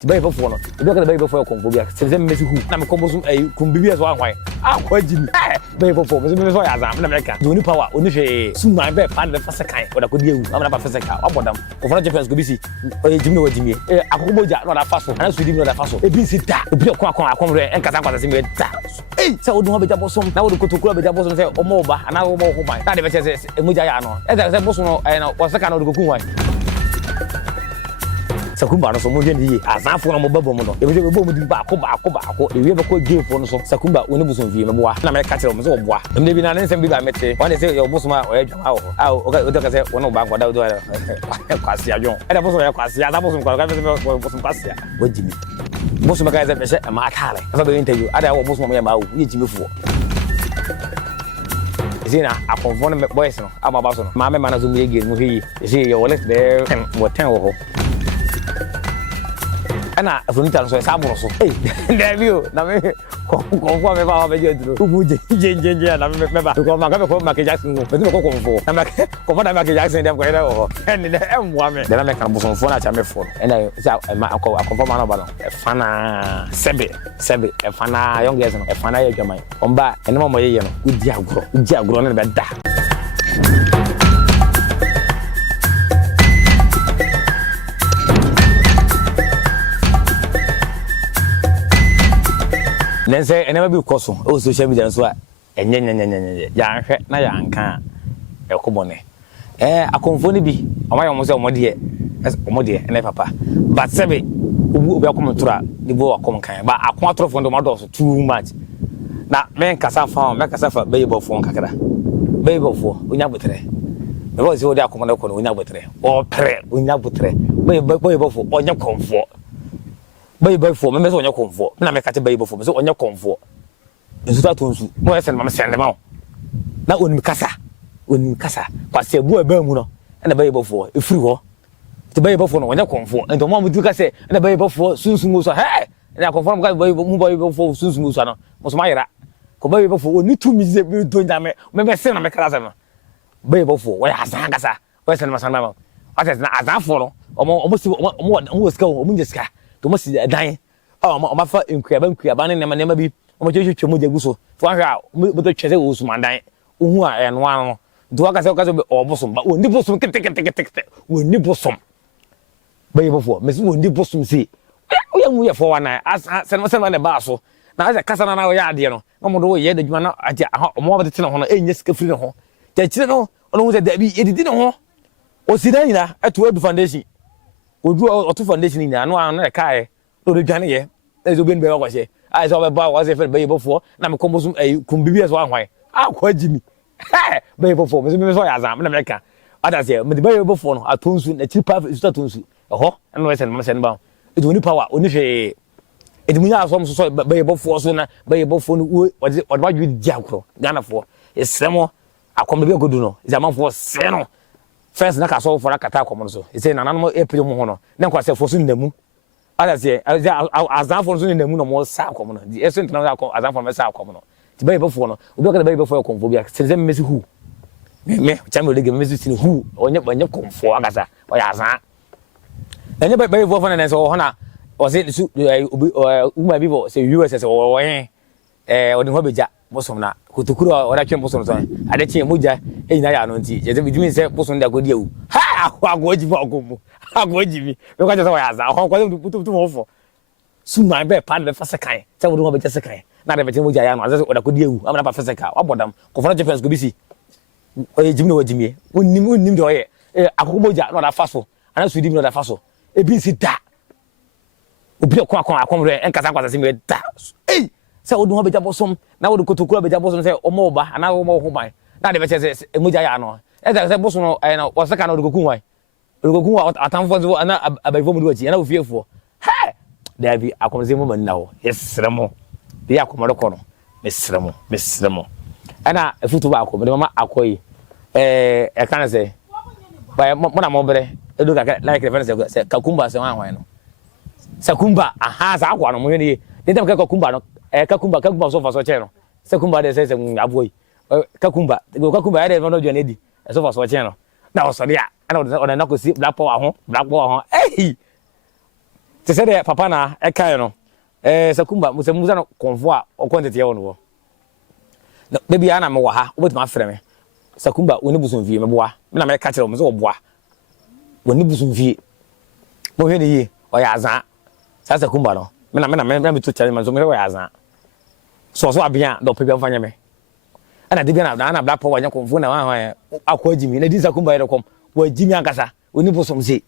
Tibai before no. You don't get before conphobia. Say them messy who. I'm composing a cumbia as one way. Ah, why Jimmy? Bay before, Miss Azam, America. Do any power, only soon my bed, part of the first kind, but I could do. I'm not first account. About them. Of Japan's go busy. Jimmy, Jimmy. I could go not a fast one. I should not a fast one. A busy tap. The Pio Quack, Conrad, and Casapa, the taps. Hey, so don't have a double some. Now we go to club at double some or more, and I will more home. That never says Mujayano. And that's a bosom and what's the kind of good Sakumba no so mo hwani azafo no mo babo mo no e be bo mo di ba ko e we be ko game fo no so Sakumba woni buso vie meboa na me ka kire mo so oboa em de bi na nsem bi ba mete won say yo buso ma o ya dwama wo ah o ka say won ba ngoda do kwase adwon e da buso ya kwase ya da buso ko ka be buso kwase wo jimi buso ma ka say be she ma kale so be interview ada wo buso mo ya ma wo ye jimi fo Zina akonfo no boys no amaba so no ma me ma na zo mi again mo hwi say yo let be 10 wo ana afronita so saburo so David na me ko me ba be jedro ubu je na me ba ko ma ga ko ma ke Jackson me ko konfo na me ko fa na ma ke Jackson dem ko ere o en ne em wa me na me kan bo so fo na cha me fo na sa ma konfo ma na ba no e fa na sebe e fa na young girls no e fa na ye dwaman on ba ene mo ye no udi agro na be da Nense enema bi koso o social media nso a enye ya hwe na ya nka ekobone akonfo ni bi omaye omo se omo de ene papa but sebe obi akomentura ni bo akomkan ba akon atrofo ndo mado so too much na men kasa fa beyebo fo nkakara beyebo fo onya botre me bo se odi akomane ko no onya botre o pre onya botre beyebo fo onya konfo Baby for me on your comfort. Na me kate baby for me so on your comfort. Nsuta tonsu. Mo yesen ma me sende ma. Na onim kasa. Kwase bu eba mu no. Na baby for e free ho. Te baby for no on your comfort. Ento mo mu kase na baby for sunsun so. Hey! Na comfort ka baby for sunsun so no. Mo so ma yera. Ko baby for oni tu mi ze bi do nyame. Me se na me kasa no. Baby for we azan kasa. We yesen ma san ma. Asa na azan for no. Omo ska omo njeska. To must die. Oh, my father in Quaban and never be. Omo chechu mo jaguso. For how but the chese was mandan. Who and one. Do I say or bosom, but when nibble some take. When nibble some. Baby before, Miss Woody Bosom see. We are for one night. As send myself on the basso. Now as a cousin on our yard, you know. No more way that you are not at more of the tin on a yes, free home. The children alone that they didn't know. Or Sidana at web foundation. We do our two foundation in no na kai no de dwane ye ezo ben be wa she ai so be ba wa se fe be before na me kombo sum kumbibi as one hwan akwa jimi be before me so ya zam na me ka ada se me be before no atonsu na chipa isuta tonsu eho na we sen me sen ba e do ni power oni hwe e di munya asom so be before so na be before no odi ba ju di akro Ghana for esemo akom be godu no zaman for se no first na ka so for akata akom so e say na nanom epre mu ho no na kwa se for so ndamu ada se azan for so ndamu no mo sa akom no di eso ntna azan for me sa akom no ti be before no obi ka be before akom bia se me mesi hu me chamber league me mesi sin hu onye komfo agasa o ya azan enye be before na so ho na o se su uma bibo se US se o yen odi ho beja bosom na kotokuru ora twen bosom so ade tie moja enyina ya no nti je se bidumi se bosom da godi awu ha agwoji fo agomu agwoji bi me kwa se wa ya za ho kwa putu mo fo su man be pan be fase kan se wodo ho beja se kan na de betie moja ya no ase oda godi awu amana pa fase kan wabodam ko fona defense go bisi oye jimi no wajimi onnim de oye akoko moja no da faso ana su di no da faso e bi si da obi akomre enkasa kwasa se me da se wodo ho beja bosom na wodo kotokura beja bosom se omo ba ana omo ho ban na de beche se emuja ya no se bosom no no wasaka na odo kokunwa atamfo so ana abaifo mu duachi ana ofiefo he David akomze mu man na wo yesremo bi akomre ko no mesremo ana efutu ba akomre mama akoyi e kana se ba mo na mo bere edo ka like reference se kakumba se wan no sakumba aha sa akwa no mo hwe ni dem ka kakumba no kakumba so fa so che no sakumba de se aboyi kakumba ya de no dwane di so fa so che no na o so dia ana o na ko si black power ho te say de papa na e kai no Sakumba musa no konfo a okwantete wo no da bia na me wo ha obetima afre me Sakumba woni busun vie me boa me na me ka kire wo me so boa woni busun vie mo hwe ne yi o ya azan sa Sakumba no me to challenge man so me o ya azan so abia do pe bia mfanya me ana de bia na black power nya konfo na wa akwa jimi na di Sakumba yere kom wa jimi ankasa woni busun se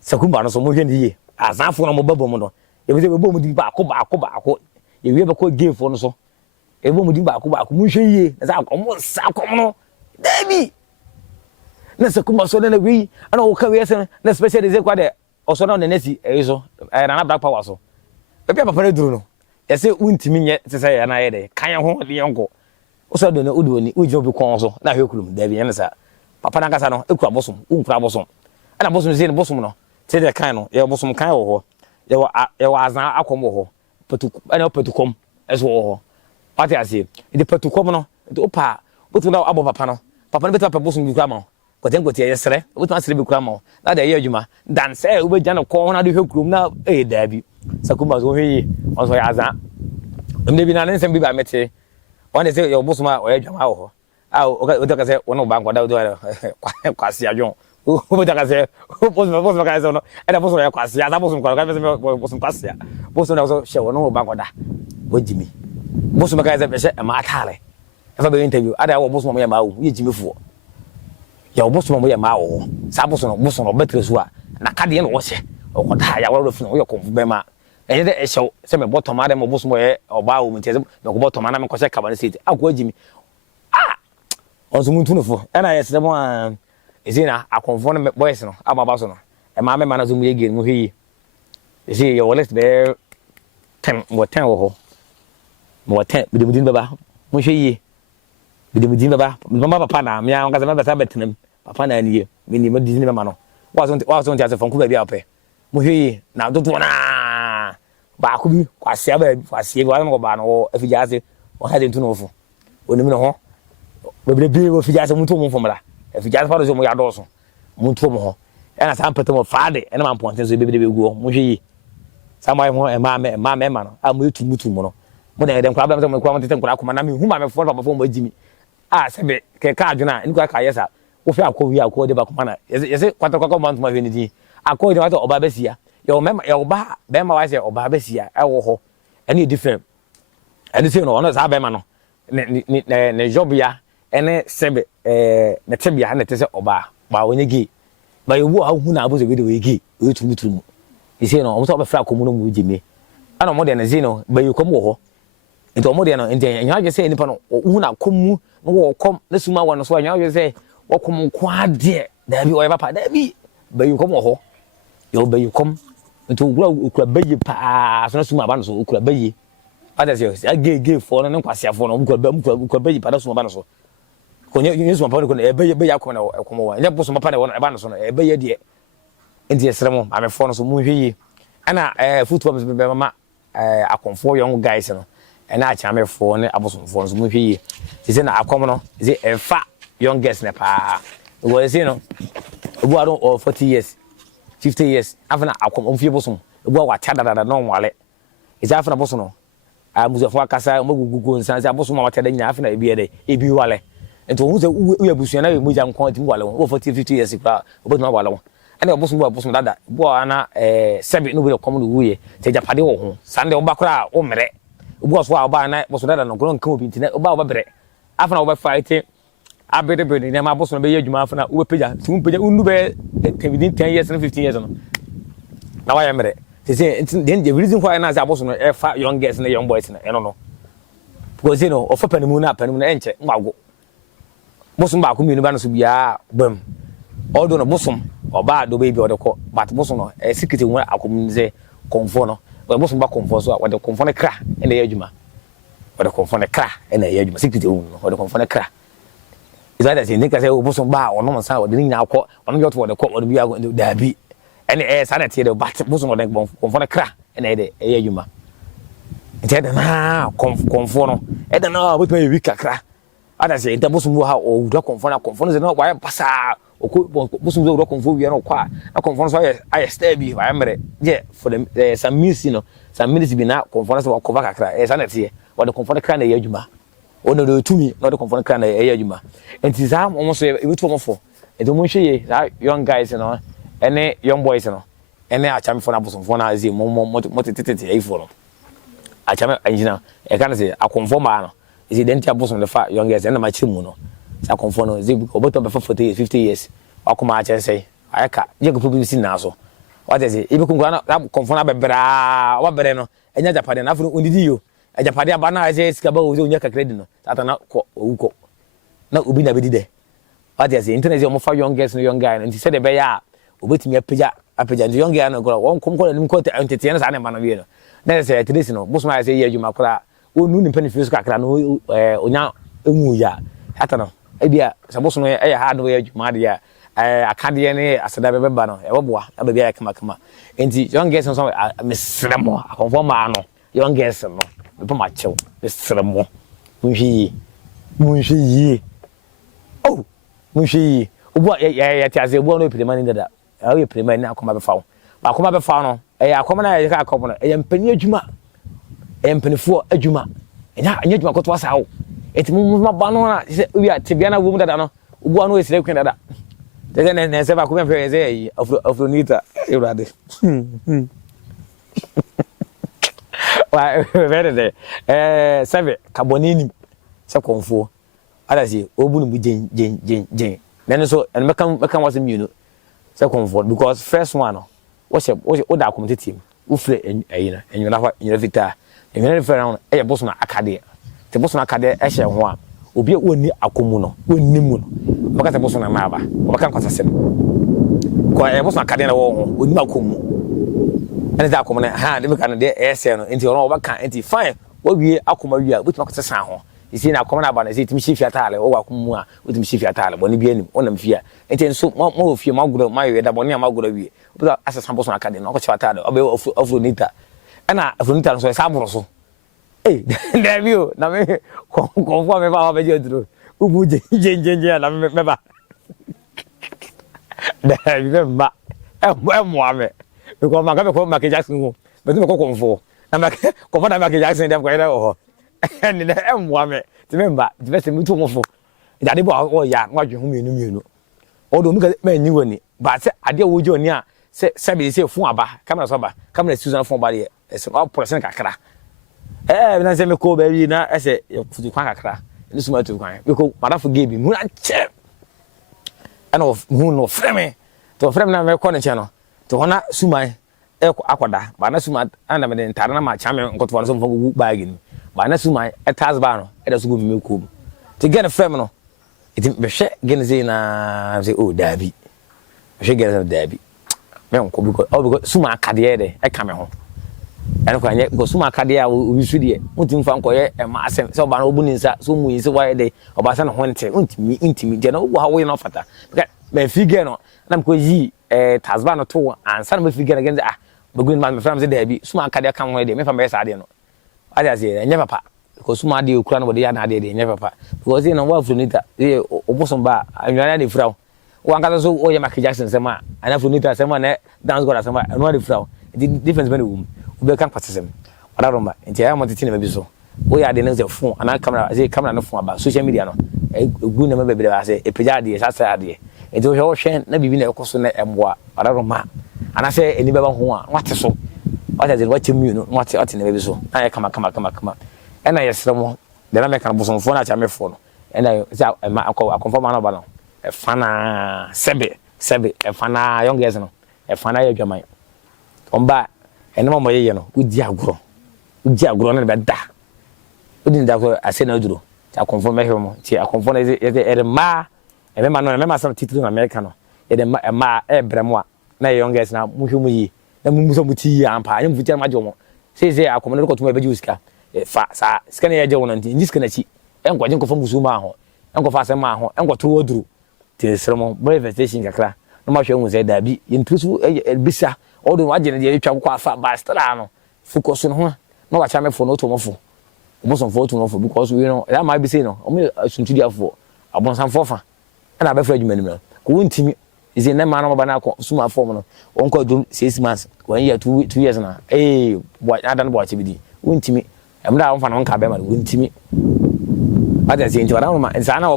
Sakumba no so mo hwe ne yi azan fo no mo babo mo no e be bo mu di ba ko e wie be ko game fo no so e bo mu di ba ko mu hwe yie na sa ko sa kom no Debi na Sakumba so na wi ana wo ka wi ese na special dey kwa de oso na nesi e so na black power so e bia papa duru no e se untimi nye se se ya na ye de kan ho de yonko oso do na udu oni ujo bi kon so na hwe kulum debi ye na sa papa na kasa no ekura bosom unkura bosom ana bosom se ne bosom no se de kan no ye bosom kan wo ho ye wa azan akom wo ho petukom eso wo ho pati ase de petukom no de opa otu na abo papa no beta papa bosom bi kura ma ko ten ko tie yesre otu asre bi kura ma na de ye adwuma dan se u be gya no ko na de hwe kurum na dabi Sakumba so hwe on so ya azan mde bi na nsem bi ba mete on de se ye bosom a o ye adwuma wo ho o de ka se wona ba nkwada o de kwase adwon o de ka se bosom ka se no e da bosom ya kwase ya da bosom kwa ka se bosom kwase ya bosom na so she wona ba nkwada wajimi bosom ka se be she ma tale if I be interview ada wo bosom mo ya ma wo ye jimefo ya wo bosom mo ya ma wo sa bosom no betre so a na kade no wo se o ko da ya wo refun wo ye konfu be ma enye de e hyew se me bottom ade mo bosom ye oba wo mtieze me ko bottom na me ko se kabane seat akwa jimi on so muntu no fo e na yes de mo ezina akonfo no boys no ababa so no e ma me ma na zo mu ye game mu hwi ezi ye wo list be 10 wo ho mo 10 bi de baba mo hwi bidimudi baba mama papa na me an kasa me besa betenam papa na aniye me ni madi ni mama no wa so ntia se fonku ba bia ope mo hwe na dodo na ba ko bi kwasia ba kwasia wa no ba no afijase o ha de ntu no fo onim no ho bebre wo afijase muntu mo fomra afijase fa do so mo ya do so muntu mo ho e na sam pete mo faade e na man ponten so bebre guo mo hwe samai ho e ma no a mo etu mutu mo no mo de dem kwa ba mo kwa mo tete nkura kuma na me hu ma me fo papa fo mo ajimi sebe ke ka adwuna ni kwa ka yesa wo fi akọ wi akọ de ba kuma na yese kwata month ma hwe ni din akọ de wato oba besia ye o mema ye oba be ma wa se oba besia e wo ho ene different ene se no ono sa be ma no ne job ya ene sebe ne tebia na tese oba ba wonye gi ba ye wo hu na abozo we de we gi we tumutumu yese no o so be fra akọ mu no mu jimi ana mo de ne zino ba ye kom wo ho nti o mo de no nti enya je se nipa no hu na komu no wo kom na suma wo no so enya je se wo kom kwa de da bi o papa da bi ba yi kom wo ho yo ba yi kom nti ukura bayi pa so na suma ba no so ukura bayi ada se ge fo no nkwase fo no ukura bayi pa da suma ba no so ko nye suma pa no ko e bayi akọ na e kom wo nya bo suma pa na wo no e ba no so no e bayi de nti esere mo ame fo no so mu hwe yi ana football be mama akonfo young guys no ena achame fo ne abosomfo so mu hwe yi se na akom no se efa young girls ne pa wo se no obu aro 40 years 50 years afana akom omfie bosom obu wa cha dada no nwale se afana bosom no amuzafo akasa magugugo nsan se abosom wa cha da nyina afana ebi ede ebi wale ento hu se uya busua na we mu jam kon tim wale wo 40 50 years pa obu ma wale wo ene bosom dada bo ana sebe no be kom no wuye te japade wo ho sande oba kora o mere obu so oba na bosom dada no kron kan obi ntina oba bere afana oba fight abede ne ma bosom be yadwuma afana wo peja tum peja undu be 10 years and 15 years no na wa ya mere say then the reason why na say bosom no e fa young girls and young boys na eno no because you know ofa panimu na enche ngwago bosom ba ko mi no ba no so bia bam odo no bosom oba do baby odeko but bosom no secret won akomunize konfo no bosom ba konfo so wa de konfo ne kra ene yadwuma wa de konfo ne kra ene yadwuma secret won no wa de konfo ne kra is that say nika say bosom ba ono man sa wa de nyina akọ ono yoto wa de ko ono bia da bi ene sa na tie de but bosom no de konfo ne kra ene de yadwuma nti de na konfo no e de na botom e wika kra ada say nta bosom ha o da konfo na se no wa pasa bosom zo ro konfo wi na kwa na konfo so aye star bi ba mere je for the some minutes no some minutes bi na konfo so ko ba kakra sa na tie wo de konfo kra na ye adwuma ono do tumi no de konfo kra na ye adwuma enti za mo so e bitu mo fo e do mo hweye za young guys no ene young boys no ene acham fo na bosom fo na azie mo tete e fo no acham engineer e kan say akonfo ma no is the entire bosom the fa young guys ene ma chimu no sa konfo no ze oboto be for 40 years 50 years akoma ache say ayaka je ko publicity na so what is it ibe kungu na konfo na bebra wa bere no enya japade na afro ondidi yo japade aba na say sika ba o onya kakra di no tata na ko owuko na obi na bedide what is it internet yo mo fa young guys no young guy no nti say de be ya obetimi apeja the young guy no go won kom ko nim ko entete na sa na ma no wie no na say today no bosma say ye adwuma kora onu ni mpani fisu kakra no onya emu ya hata no ebia saboso no e hard way adwuma de ya akade ne aseda beba no e woboa na bia kama kama enti young guys no so mesremo akonfo ma no young guys no me pa ma chew mesremo munhwi oh munhwi obo ya ti aze obo no epidema ni dada o epidema ni akoma be fawo akoma be fawo no akoma na ya ka akoma no mpani adwuma mpanifo adwuma anya adwuma koto asawo eti mu ba no na se wi atibia na wo mu dada no obo no esire kwen dada tege ne se ba ko me ze yi afronita eurade wa very de save carbonini se konfo ada si obunu bu gen then so and meka was immune se konfo because first one no wo da community team wo fre ayina enwena vita enwena fre round e boss na akade te boss na akade e hye ho a obi woni akomu no woni mu no baka te boss na ma ba baka kwasase ko e boss na akade na wo ho woni akomu ene da akomu na ha de meka no de ese no enti ono baka enti fine wo wie akoma wie a butuma kwasase ho isi na akomu na ba na isi timi shifi atale wo akomu a wotimi shifi atale boni bi anim onam fia enti nso mo fie maguro mayo da boni maguro wie baka asasa boss na akade no ko chifa atale obe afronita ana afronita no so saburo so David, na me konfo me ba ba je duro. Ubu je na me ba. David me ba. Mo ame. Because ma ka me ko Michael Jackson ho. Be me ko konfo. Na ma konfo na Michael Jackson dem ko ira ho. Ni na mo ame. Ti me ba, ti be se mi tu mo fo. Ja de bo o ya, wa dwe ho mienu. O do mi ka me nyi woni. Ba se ade wo je oni a se be se fun aba. Camera so ba. Camera Susan fun ba de. E se o process kakra. Na say me ko ba wi na ese futu kwan kakra ni suma tu kwan because madafo game mu na che ana of hu no frame to frame na me ko ne che no to hona suma akoda ba na suma ana me den tare na ma cha me nkoto no so mfa bag ni ba na suma tas ba no da so go me ko to get a frame no it be hwe gen say na say oh dabi hwe gen dabi me nko because suma akade de e ka me ho ene kwa nye go suma kade a obisu de mutim fa nkoye e ma asem se oba na obu ni nsa so mu yin se wa de oba sa na ho nte ntimi je na obu ha wo no fata because me figure no na mko yi tasba no to ansa na me figure again bagun ma me fam se da bi suma kade ka ho de me fa me sa de no aja se nye papa because suma de okura no de ya na de nye papa because na wa afronita obosom ba anwana de frawo wa ngata so o ye Michael Jackson se ma ana afronita se ma na dance god se ma anwana de frawo the difference between women we can participate odaroma nti ya monti na biso wo ya de na ze phone ana camera no phone aba social media no egu na mabebe ba se epeja de sasa ade nti wo hwe na bibi na ekoso na emboa odaroma ana se eni beba ho a wate so wate ze wache mu no wate na biso na ya kama ena yesremo de na me kan boson phone na cha me phone ena za akonfirm na ba no e fana sebe e fana young girls no e fana ya dwaman omba enema moye no udi agoro na be da udi nda ko ase na duro ta confirm me hemo ti akonfo na e ma e me ma no me ma sam titiri na America no e de ma e bremo a na young girls na muhwemu yi na muso muti ampa anya mfuti ma jomo sei akomo na ko tuma be jiska fa sa skana ya je wona nti nji skana chi enko je nko musu ma ho enko fa se ma ho enko to oduro ti sremo manifestation kakra no ma hwemu se da bi yintusu bisa odo wagene de twa kwa fa ba stra no focus no ho no wa cha me fo no to mo fo mo so fo to no fo because we know that might be say no o me asuntu dia fo abonsan fo fa na be fra adwuma ni ko wontimi is in man no ba na ko suma form no won ko dum 6 months 1 year 2 years na boy adan boy chibidi wontimi emda won fa no nka be ma wontimi ada ze nti wada ma nsa na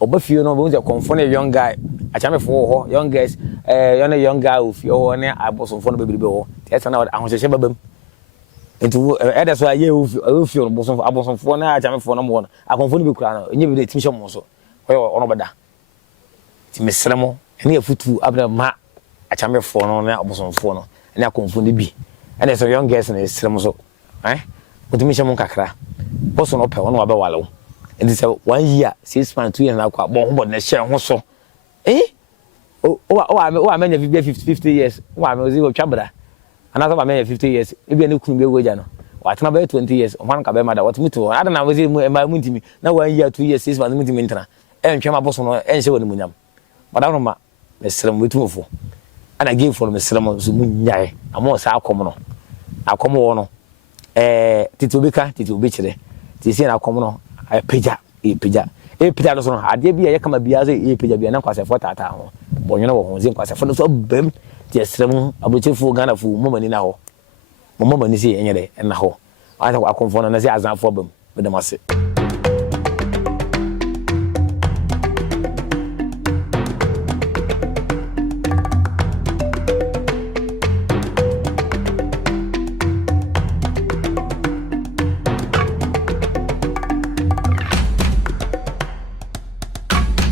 oba fie no bo nze konfo na young guy achame fo ho young guys young guy ofie ho ne abosonfo no bebiribe ho tesa na ahohyehye babam nti eda so aye ofie no abosonfo na achame fo no mo no akonfo no be kura no enye be de timhye mo so ono beda ti mesremo ene afutu abna ma achame fo no na abosonfo no ene akonfo no bi ene so young guys na esremo so otimhye mo kakra boso no pe ono wa be walo nti se 1 year 6 months 2 years na kwa bo ho na hye ho so o amenya 50 years o amenya o twabra anasa amenya 50 years ebi ene kunu be goja no watena be 20 years o man ka be mada what mutu ada na wezi mu ntimi na 1 year 2 years 6 months mutimi ntena ntwema boso no enhye woni munyam mada no ma mesrem wetumfo ana give for mesrem so munyae amo sa akom wo no titi obeka titi obechire titi na akom no peja no so no ade bia ye kama bia ze peja bia na kwasefo tata ho bonyono wo ho ze kwasefo no so bam ti esrem abochefo Ghana fu momani na ho momani se enyere na ho ata akomfo no na se azanfo bam bedamase